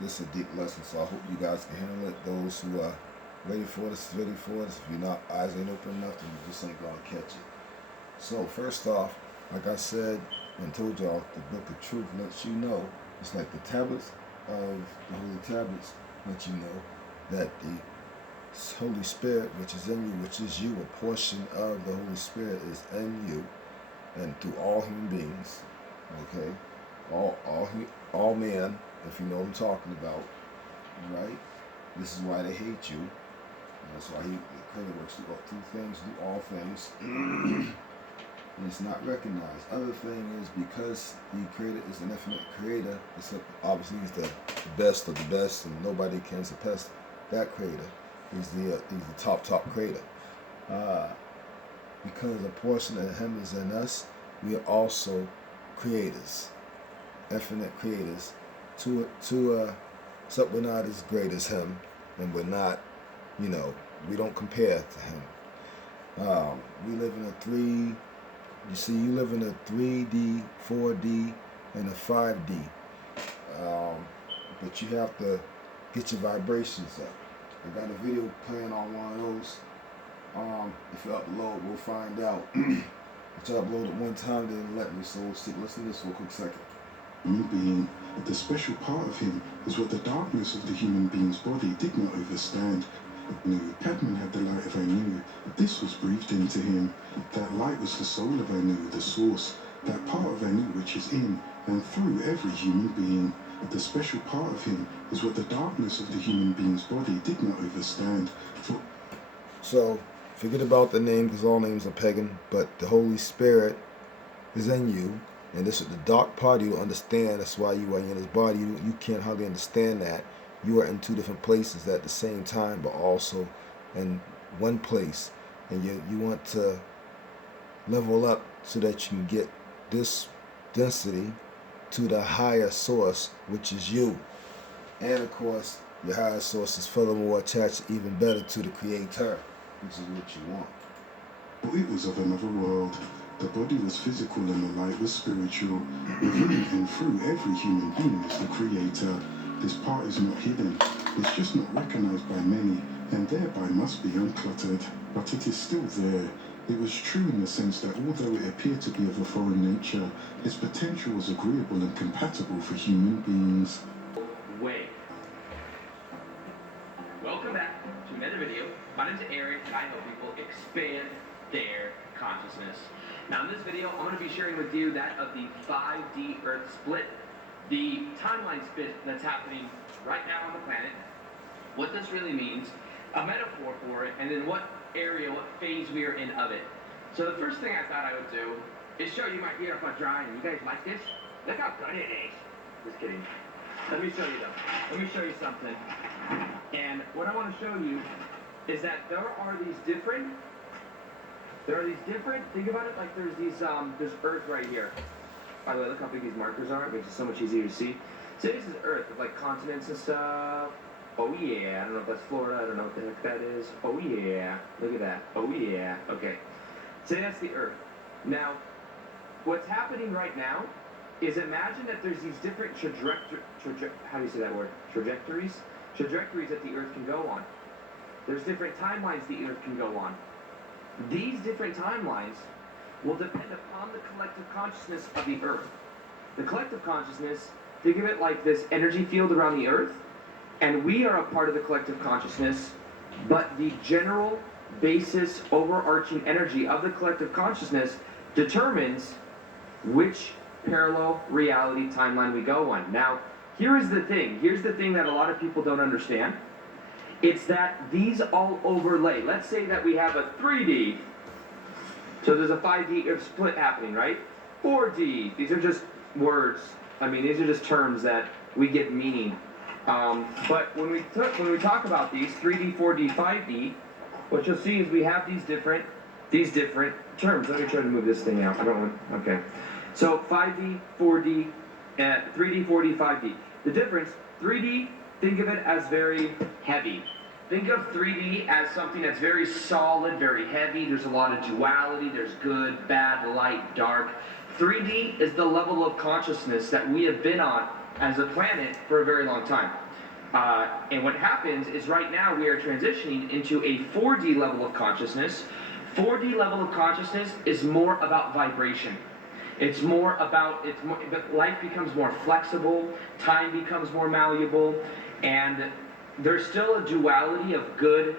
This is a deep lesson, so I hope you guys can handle it. Those who are ready for this is ready for this. If you're not, eyes ain't open enough, then you just ain't gonna catch it. So first off, like I said and told y'all, the book of truth lets you know. It's like the tablets of the holy tablets let you know that the Holy Spirit, which is in you, which is you, a portion of the Holy Spirit is in you, and through all human beings. Okay, all men, if you know what I'm talking about, right? This is why they hate you. That's why the creator works through things, do all things. And it's not recognized. Other thing is because the creator is an infinite creator, except obviously he's the best of the best, and nobody can surpass that creator. He's the top creator. Because a portion of him is in us, we are also creators, infinite creators. Except we're not as great as him, and we're not, we don't compare to him. We live in a you live in a 3D, 4D, and a 5D. But you have to get your vibrations up. I got a video playing on one of those. If you upload, we'll find out. Which I uploaded one time, didn't let me, so listen to this for a quick second. Human being, the special part of him is what the darkness of the human being's body did not overstand. Cadman had the light of Anu. This was breathed into him. That light was the soul of Anu, the source, that part of Anu which is in and through every human being. The special part of him is what the darkness of the human being's body did not overstand. So, forget about the name, because all names are pagan, but the Holy Spirit is in you, and this is the dark part you understand. That's why you are in this body. You can't hardly understand that. You are in two different places at the same time, but also in one place. And you want to level up so that you can get this density to the higher source, which is you. And of course, your higher source is furthermore attached even better to the Creator, which is what you want. It was of another world. The body was physical and the light was spiritual. Within and through every human being is the Creator. This part is not hidden. It's just not recognized by many, and thereby must be uncluttered. But it is still there. It was true in the sense that although it appeared to be of a foreign nature, its potential was agreeable and compatible for human beings. Way. Welcome back to another video. My name is Eric, and I help people expand their consciousness. Now in this video, I'm going to be sharing with you that of the 5D Earth split, the timeline split that's happening right now on the planet, what this really means, a metaphor for it, and then what area, what phase we are in of it. So the first thing I thought I would do is show you my ear up on drawing. You guys like this? Look how good it is. Just kidding. Let me show you though. Let me show you something. And what I want to show you is that there are these different, think about it like there's Earth right here. By the way, look how big these markers are. It makes it so much easier to see. So this is Earth with like continents and stuff. Oh yeah, I don't know if that's Florida. I don't know what the heck that is. Oh yeah, look at that. Oh yeah. Okay. So that's the Earth. Now, what's happening right now is imagine that there's these different how do you say that word? Trajectories that the Earth can go on. There's different timelines the Earth can go on. These different timelines will depend upon the collective consciousness of the Earth. The collective consciousness, think of it like this energy field around the Earth, and we are a part of the collective consciousness, but the general basis, overarching energy of the collective consciousness determines which parallel reality timeline we go on. Now, here's the thing that a lot of people don't understand. It's that these all overlay. Let's say that we have a 3D, so there's a 5D Earth split happening, right? 4D, these are just words. I mean, these are just terms that we give meaning. But when we talk about these 3D, 4D, 5D, what you'll see is we have these different terms. Let me try to move this thing out. I don't want. Okay. So 5D, 4D, 3D, 4D, 5D. The difference: 3D, think of it as very heavy. Think of 3D as something that's very solid, very heavy. There's a lot of duality. There's good, bad, light, dark. 3D is the level of consciousness that we have been on as a planet for a very long time. And what happens is right now we are transitioning into a 4D level of consciousness. 4D level of consciousness is more about vibration. It's more about, but life becomes more flexible, time becomes more malleable, and there's still a duality of good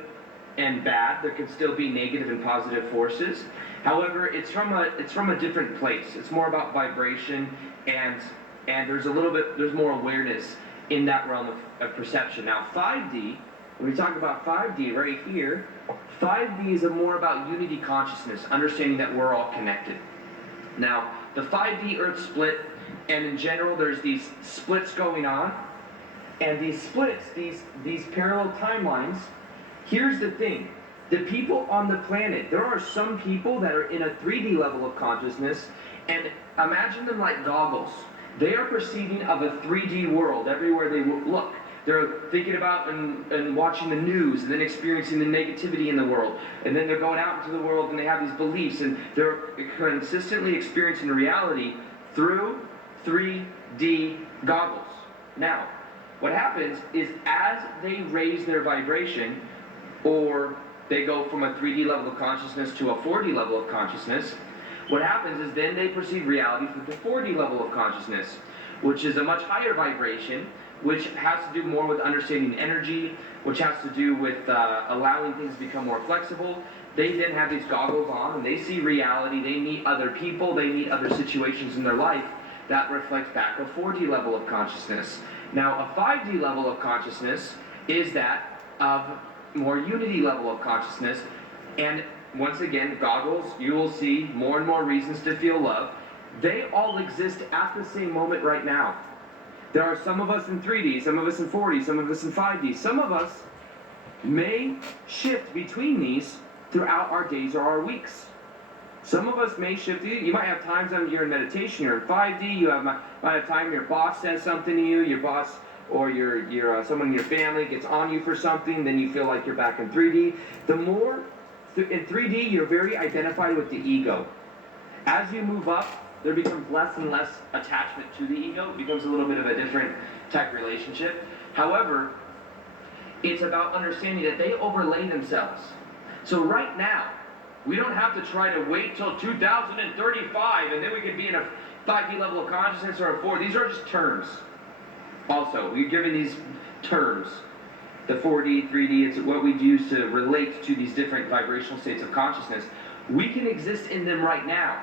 and bad. There can still be negative and positive forces. However, it's from a different place. It's more about vibration, and there's more awareness in that realm of perception. Now 5D, when we talk about 5D right here, 5D is more about unity consciousness, understanding that we're all connected. Now, the 5D Earth split, and in general there's these splits going on, and these splits, these parallel timelines, here's the thing. The people on the planet, there are some people that are in a 3D level of consciousness, and imagine them like goggles. They are perceiving of a 3D world everywhere they look. They're thinking about and watching the news, and then experiencing the negativity in the world. And then they're going out into the world and they have these beliefs, and they're consistently experiencing reality through 3D goggles. Now, what happens is as they raise their vibration, or they go from a 3D level of consciousness to a 4D level of consciousness, what happens is then they perceive reality through the 4D level of consciousness, which is a much higher vibration, which has to do more with understanding energy, which has to do with allowing things to become more flexible. They then have these goggles on, and they see reality, they meet other people, they meet other situations in their life that reflects back a 4D level of consciousness. Now, a 5D level of consciousness is that of more unity level of consciousness, and once again, goggles, you will see more and more reasons to feel love. They all exist at the same moment right now. There are some of us in 3D, some of us in 4D, some of us in 5D. Some of us may shift between these throughout our days or our weeks. Some of us may shift. You might have times when you're in meditation, you're in 5D. You might have time your boss says something to you, your boss or your someone in your family gets on you for something, then you feel like you're back in 3D. In 3D, you're very identified with the ego. As you move up, there becomes less and less attachment to the ego. It becomes a little bit of a different type relationship. However, it's about understanding that they overlay themselves. So right now, we don't have to try to wait till 2035 and then we can be in a 5D level of consciousness or a 4. These are just terms. Also, we're given these terms. The 4D, 3D, it's what we use to relate to these different vibrational states of consciousness. We can exist in them right now.